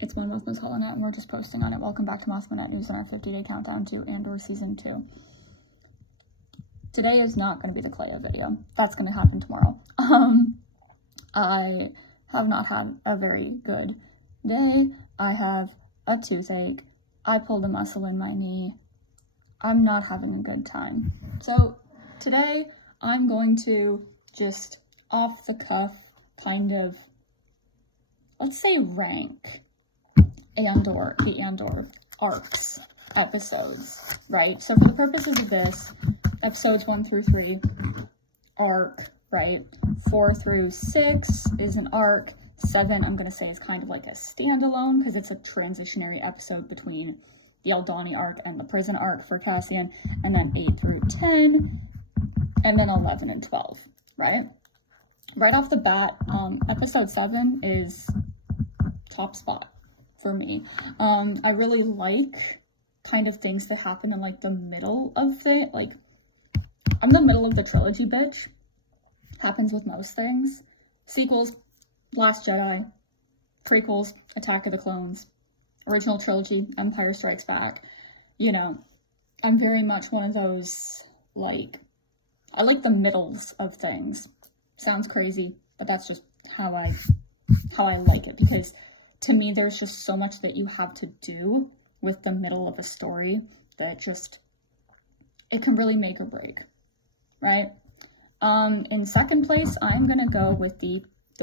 It's my Mothman's Holonet, and we're just posting on it. Welcome back to Mothman News on our 50-day countdown to Andor Season 2. Today is not going to be the Clea video. That's going to happen tomorrow. I have not had a very good day. I have a toothache. I pulled a muscle in my knee. I'm not having a good time. So today I'm going to just off the cuff kind of, let's say, rank the Andor arcs episodes, right? So for the purposes of this, episodes 1 through 3 arc, right? 4 through 6 is an arc. 7, I'm going to say, is kind of like a standalone because it's a transitionary episode between the Aldhani arc and the prison arc for Cassian, and then 8 through 10, and then 11 and 12, right? Right off the bat, episode 7 is top spot for me. I really like kind of things that happen in like the middle of it. Like, I'm the middle of the trilogy, bitch. Happens with most things. Sequels, Last Jedi. Prequels, Attack of the Clones. Original trilogy, Empire Strikes Back. You know, I'm very much one of those, like, I like the middles of things. Sounds crazy, but that's just how I like it, because to me there's just so much that you have to do with the middle of a story that just, it can really make or break, right? In second place, I'm gonna go with the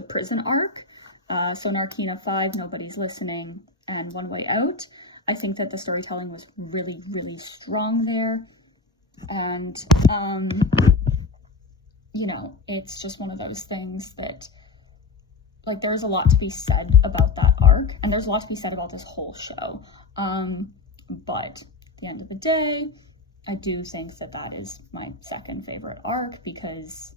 prison arc. So Narkina 5, Nobody's Listening, and One Way Out. I think that the storytelling was really, really strong there. And, you know, it's just one of those things that, like, there's a lot to be said about that arc, and there's a lot to be said about this whole show. But at the end of the day, I do think that that is my second favorite arc because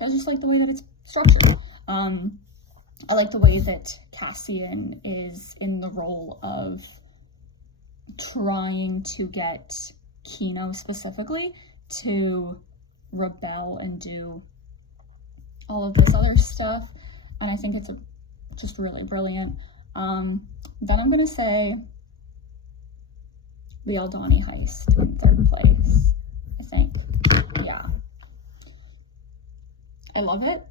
I just like the way that it's structured. I like the way that Cassian is in the role of trying to get Kino specifically to rebel and do all of this other stuff, and I think it's just really brilliant. Then I'm gonna say the Aldhani heist in third place, I think. Yeah. I love it.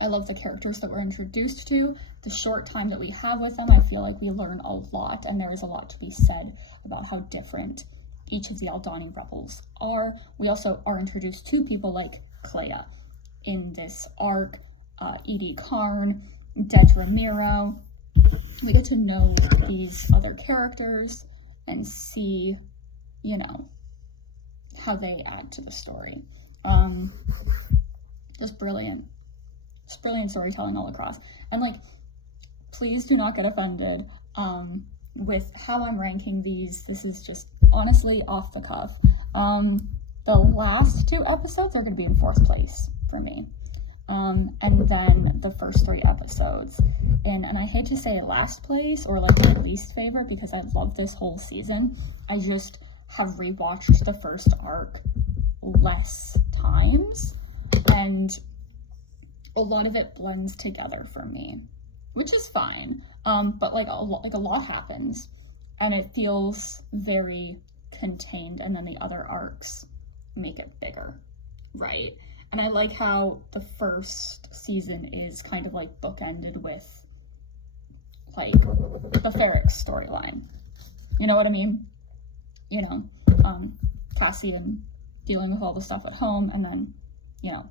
I love the characters that we're introduced to. The short time that we have with them, I feel like we learn a lot, and there is a lot to be said about how different each of the Aldhani rebels are. We also are introduced to people like Clea in this arc, Edie Karn, Dedra Miro. We get to know these other characters and see, you know, how they add to the story. Just brilliant. Just brilliant storytelling all across. And, like, please do not get offended with how I'm ranking these. This is just honestly off the cuff. The last 2 episodes are going to be in 4th place for me. And then the first 3 episodes. And I hate to say last place or like my least favorite because I love this whole season. I just have rewatched the first arc less times, and a lot of it blends together for me, which is fine. But like a lot happens, and it feels very contained, and then the other arcs make it bigger, right? And I like how the first season is kind of like bookended with like the Ferrix storyline. You know what I mean? You know, Cassian dealing with all the stuff at home, and then, you know,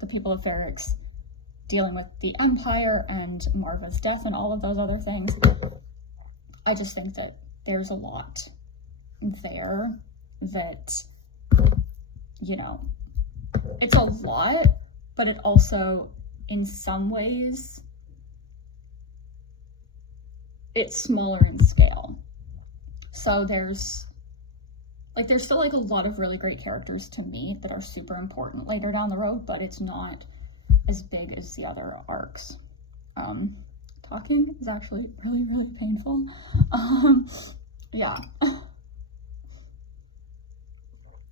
the people of Ferrix dealing with the Empire and Marva's death and all of those other things. I just think that there's a lot there that, you know, it's a lot, but it also, in some ways, it's smaller in scale. So there's still like a lot of really great characters to meet that are super important later down the road, but it's not as big as the other arcs. Talking is actually really, really painful. Yeah.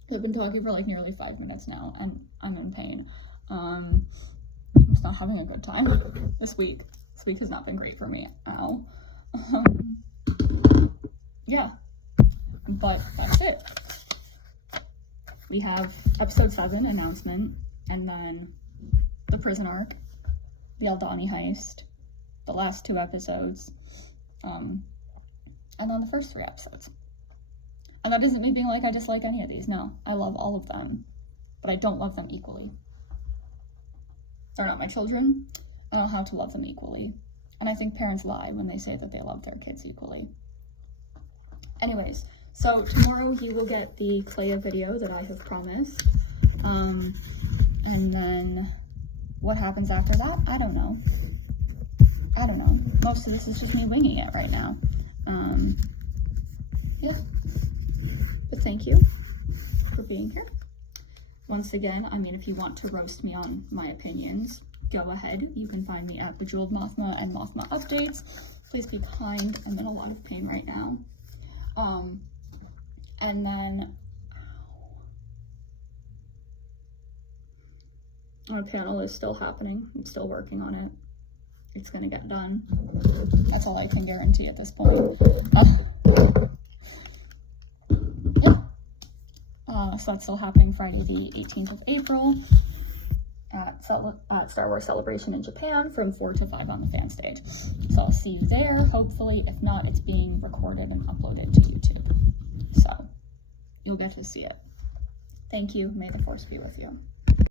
I've been talking for like nearly 5 minutes now, and I'm in pain. I'm just not having a good time this week. It's week has not been great for me. Ow. Yeah, but that's it. We have episode 7 announcement, and then the prison arc, the Aldani heist, the last 2 episodes, and then the first 3 episodes. And that isn't me being like I dislike any of these. No, I love all of them, but I don't love them equally. They're not my children. I don't have to love them equally. And I think parents lie when they say that they love their kids equally. Anyways, so tomorrow he will get the Clea video that I have promised. And then what happens after that? I don't know. Most of this is just me winging it right now. Yeah. But thank you for being here. Once again, I mean, if you want to roast me on my opinions, go ahead. You can find me at Bejeweled Mothma and Mothma Updates. Please be kind. I'm in a lot of pain right now. And then our panel is still happening. I'm still working on it. It's gonna get done. That's all I can guarantee at this point. So that's still happening Friday the 18th of April at Star Wars Celebration in Japan from 4 to 5 on the fan stage. So I'll see you there, hopefully. If not, it's being recorded and uploaded to YouTube. So you'll get to see it. Thank you. May the Force be with you.